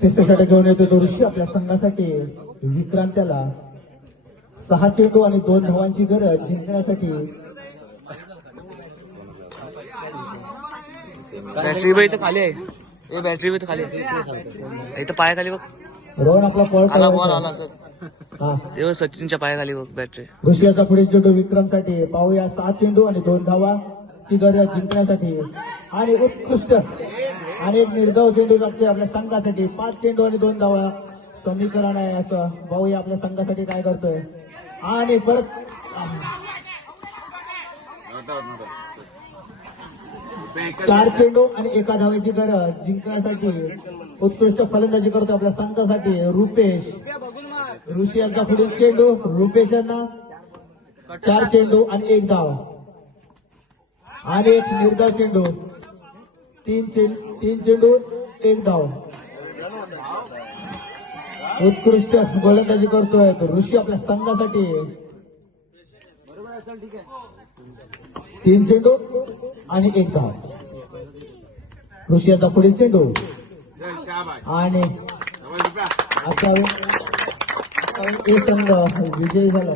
तिसऱ्यासाठी घेऊन येतो तो ऋषी आपल्या संघासाठी विक्रांत्याला 6 चेंडू आणि 2 धावांची गरज जिंकण्यासाठी. बॅटरी बाई तर खाली आहे. बॅटरी बाई तर खाली आहे. इथं पायाखाली बघ. रोहन आपला पॉल आला बॉल आला हा तेव्हा सचिनच्या पायाखाली बघ बॅटरी. ऋषीचा पुढील चेंडू विक्रमसाठी. पाहूया 7 चेंडू आणि 2 धावांची गरज जिंकण्यासाठी. आणि उत्कृष्ट आणि एक निर्धाव चेंडू लागते आपल्या संघासाठी. 5 चेंडू आणि 2 धावा समीकरण आहे असं. पाहूया आपल्या संघासाठी काय करतोय. आणि परत 4 चेंडू आणि 1 धावाची गरज जिंकण्यासाठी उत्कृष्ट फलंदाजी करतो आपल्या संघासाठी रुपेश. ऋषी यांचा पुढील चेंडू. रुपेश यांना 4 चेंडू आणि 1 धाव आणि एक निर्धाव चेंडू. 3 चेंडू 1 धाव. उत्कृष्ट गोलंदाजी करतोय ऋषी आपल्या संघासाठी. 3 चेंडू आणि 1 धाव. ऋषी यांचा पुढील चेंडू आणि असा एक संघ विजयी झाला.